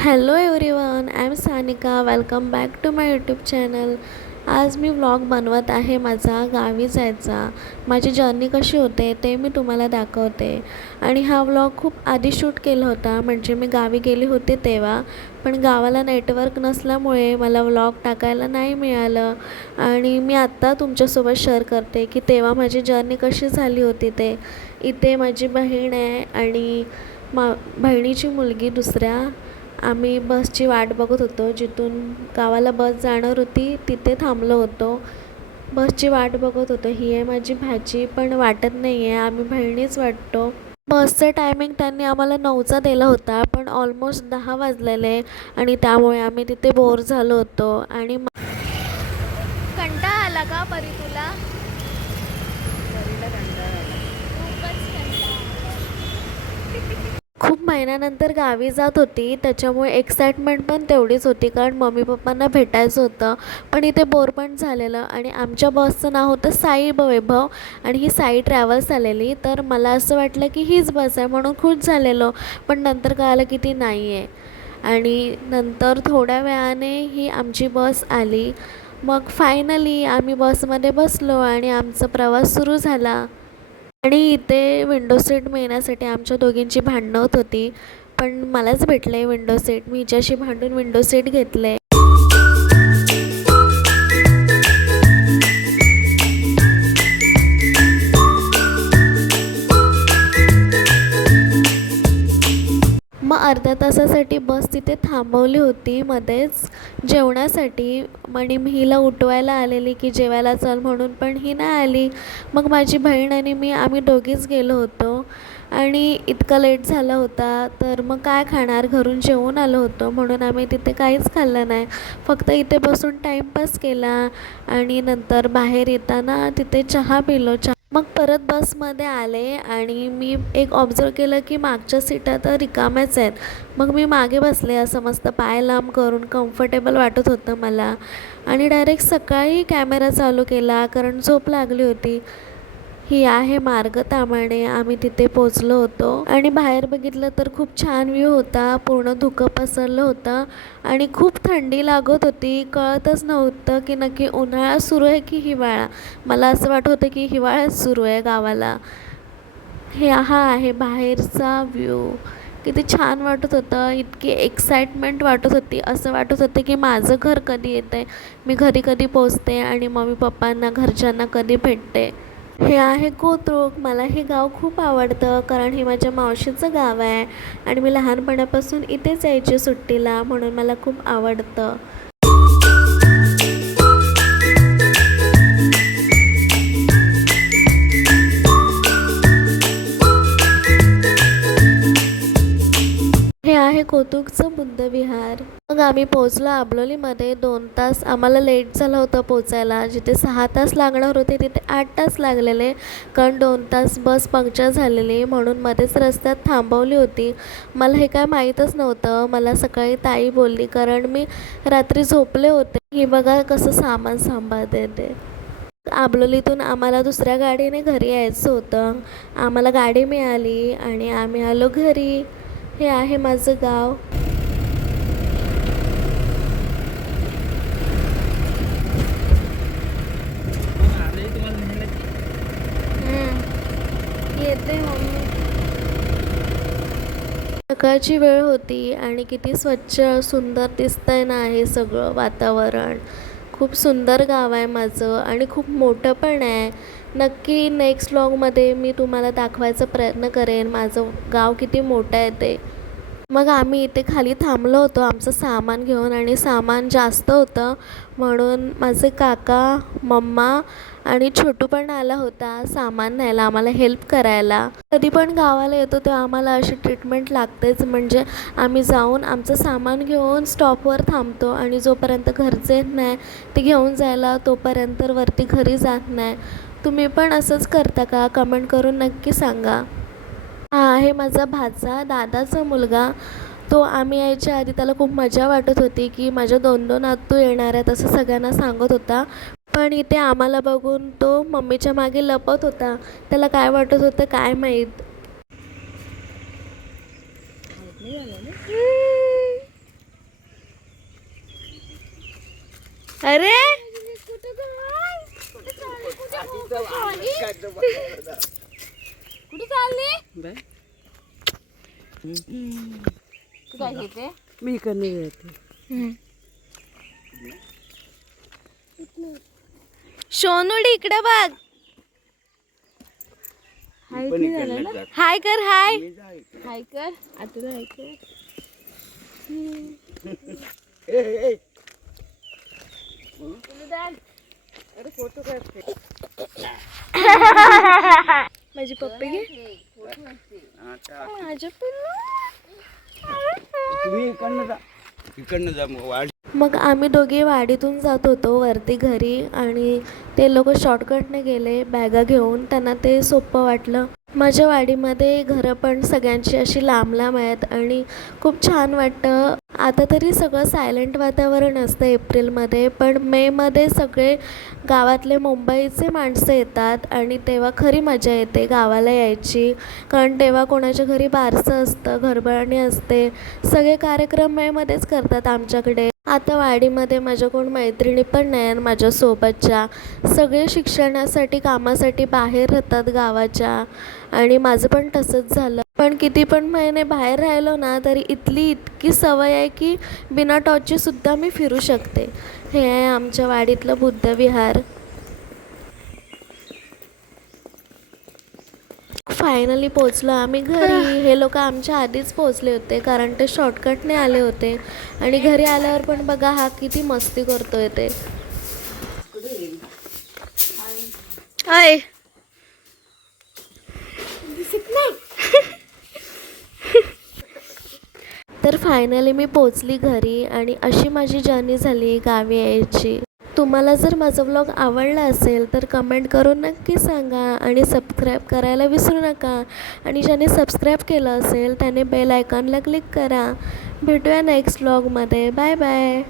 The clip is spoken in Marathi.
Hello everyone, I am Sanika. Welcome back to my YouTube channel. आज मी व्लॉग बनवत आहे माझा गावी जायचा. माझी जर्नी कशी होते ते मी तुम्हाला दाखवते. आणि हा व्लॉग खूप आधी शूट केला होता, म्हणजे मी गावी गेली होते तेव्हा. पण गावाला नेटवर्क नसल्यामुळे मला व्लॉग टाकायला नाही मिळालं. आणि मी आत्ता तुमच्यासोबत शेअर करते की तेव्हा माझी जर्नी कशी झाली होती ते. इथे माझी बहीण आहे आणि बहिणीची मुलगी दुसऱ्या. आम्ही बसची वाट बघत होतो. जिथून गावाला बस जाणार होती तिथे थांबलो होतो. बसची वाट बघत होतो. ही आहे माझी भाची, पण वाटत नाही आहे, आम्ही बहिणीच वाटतो. बसचं टायमिंग त्यांनी आम्हाला 9चा दिला होता, पण ऑलमोस्ट 10 वाजलेले आणि त्यामुळे आम्ही तिथे बोर झालो होतो. आणि कंटाळा आला का परी तुला? खूप महिन्यानंतर गावी जात होती, त्याच्यामुळे एक्साइटमेंट पण तेवढीच होती, कारण मम्मी पप्पांना भेटायचं होतं. पण इथे बोर पण झालेलं. आणि आमच्या बसचं नाव होतं साई वैभव आणि ही साई ट्रॅव्हल्स आलेली. तर मला असं वाटलं की हीच बस आहे, म्हणून खुश झालेलो. पण नंतर कळालं की ती नाही आहे. आणि नंतर थोड्या वेळाने ही आमची बस आली. मग फायनली आम्ही बसमध्ये बसलो आणि आमचा प्रवास सुरू झाला. आणि इथे विंडो सीट मिळण्यासाठी आमच्या दोघींची भांडणं होत होती, पण मलाच भेटले विंडो सीट. मी हिच्याशी भांडून विंडो सीट घेतले. मग अर्ध्या तासासाठी बस तिथे थांबवली होती मध्येच जेवणासाठी. आणि मी हिला उठवायला आलेली की जेवायला चल म्हणून, पण ही नाही आली. मग माझी बहीण आणि मी आम्ही दोघीच गेलो होतो. आणि इतका लेट झाला होता, तर मग काय खाणार, घरून जेवून आलो होतो, म्हणून आम्ही तिथे काहीच खाल्लं नाही. फक्त इथे बसून टाईमपास केला. आणि नंतर बाहेर येताना तिथे चहा पिलो. मग परत बसमध्ये आले आणि मी एक ऑब्झर्व केलं की मागच्या सीटा तर रिकाम्याच आहेत. मग मी मागे बसले, असं मस्त पाय लांब करून. कम्फर्टेबल वाटत होतं मला. आणि डायरेक्ट सकाळी कॅमेरा चालू केला, कारण झोप लागली होती. ही आहे मार्ग ताम्हाणे. आम्ही तिथे पोचलो होतो आणि बाहेर बघितलं तर खूप छान व्ह्यू होता. पूर्ण धुकं पसरलं होतं आणि खूप थंडी लागत होती. कळतच नव्हतं की नक्की उन्हाळा सुरू आहे की हिवाळा. मला असं वाटत होतं की हिवाळाच सुरू आहे गावाला. हा आहे बाहेरचा व्ह्यू. किती छान वाटत होतं. इतकी एक्साइटमेंट वाटत होती. असं वाटत होतं की माझं घर कधी येतं आहे, मी घरी कधी पोचते आणि मम्मी पप्पांना घरच्यांना कधी भेटते. हे आहे कोथरूड. मला हे गाव खूप आवडतं, कारण हे माझ्या मावशीचं गाव आहे आणि मी लहानपणापासून इथेच यायची सुट्टीला, म्हणून मला खूप आवडतं. हे आहे कोथरूडचं बुद्ध विहार. मग आम्ही पोचलो आंबोलीमध्ये. 2 तास आम्हाला लेट झालं होतं पोचायला. जिथे 6 तास लागणार होते तिथे 8 तास लागलेले, कारण 2 तास बस पंक्चर झालेली, म्हणून मध्येच रस्त्यात थांबवली होती. मला हे काय माहीतच नव्हतं. मला सकाळी ताई बोलली, कारण मी रात्री झोपले होते. ही बघा कसं सामान सांभाळते ते. आंबोलीतून आम्हाला दुसऱ्या गाडीने घरी यायचं होतं. आम्हाला गाडी मिळाली आणि आम्ही आलो घरी. हे आहे माझं गाव. येते मम्मी. सकाळची वेळ होती आणि किती स्वच्छ सुंदर दिसतंय ना हे सगळं वातावरण. खूप सुंदर गाव आहे माझं आणि खूप मोठं पण आहे. नक्की नेक्स्ट व्लॉगमध्ये मी तुम्हाला दाखवायचा प्रयत्न करेन माझं गाव किती मोठं आहे ते. मग आम्ही इथे खाली थांबलो होतो आमचं सामान घेऊन, आणि सामान जास्त होतं म्हणून माझे काका, मम्मा आणि छोटू पण आला होता सामान न्यायला, आम्हाला हेल्प करायला. कधी पण गावाला येतो तेव्हा आम्हाला अशी ट्रीटमेंट लागतेच. म्हणजे आम्ही जाऊन आमचं सामान घेऊन स्टॉपवर थांबतो आणि जोपर्यंत घरचे येत नाही ते घेऊन जायला, तोपर्यंत वरती घरी जात नाही. तुम्ही पण असंच करता का? कमेंट करून नक्की सांगा. हा आहे माझा भाचा, दादाचा मुलगा. तो आम्ही यायच्या आधी त्याला खूप मजा वाटत होती की माझ्या 2-2 नातू येणार आहेत असं सगळ्यांना सांगत होता. पण इथे आम्हाला बघून तो मम्मीच्या मागे लपत होता. त्याला काय वाटत होतं काय माहीत. अरे कुठे चालली तू काय घेते मी इकडनं येते. सोनुडी इकडे बघ. हाय कर हाय. हाय कर आता हाय कर अरे फोटो काढते. माझी पप्पी घे. माझं तुम्ही इकडनं जा मग वाढ. मग आम्ही दोघे वाडीतून जात होतो वरती घरी आणि ते लोक शॉर्टकटने गेले बॅगा घेऊन. त्यांना ते सोपं वाटलं. माझ्या वाडीमध्ये घरं पण सगळ्यांची अशी लांब लांब आहेत आणि खूप छान वाटतं. आता तरी सगळं सायलेंट वातावरण असतं एप्रिलमध्ये, पण मेमध्ये सगळे गावातले मुंबईचे माणसं येतात आणि तेव्हा खरी मजा येते गावाला यायची. कारण तेव्हा कोणाच्या घरी बारसं असतं, घरभरणी असते. सगळे कार्यक्रम मेमध्येच करतात आमच्याकडे. आता वाडीमध्ये माझ्या कोण मैत्रिणी पण नाही आहे माझ्यासोबतच्या. सगळे शिक्षणासाठी कामासाठी बाहेर राहतात गावाच्या आणि माझं पण तसंच झालं. पण किती पण महिने बाहेर राहिलो ना तरी इतकी सवय आहे की बिना टॉर्चची सुद्धा मी फिरू शकते. हे आहे आमच्या वाडीतलं बुद्धविहार. फायनली पोचलो आम्ही घरी. हे लोक आमच्या आधीच पोचले होते कारण ते शॉर्टकटने आले होते. आणि घरी आल्यावर पण बघा हा किती मस्ती करतोय ते. हाय तर फायनली मी पोचली घरी आणि अशी माझी जर्नी झाली गावी यायची. तुम्हाला जर माझा व्लॉग आवडला असेल तर कमेंट करून नक्की सांगा आणि सबस्क्राईब करायला विसरू नका. आणि ज्याने सबस्क्राईब केलं असेल त्याने बेल आयकॉनला क्लिक करा. भेटूया नेक्स्ट व्लॉगमध्ये. Bye bye.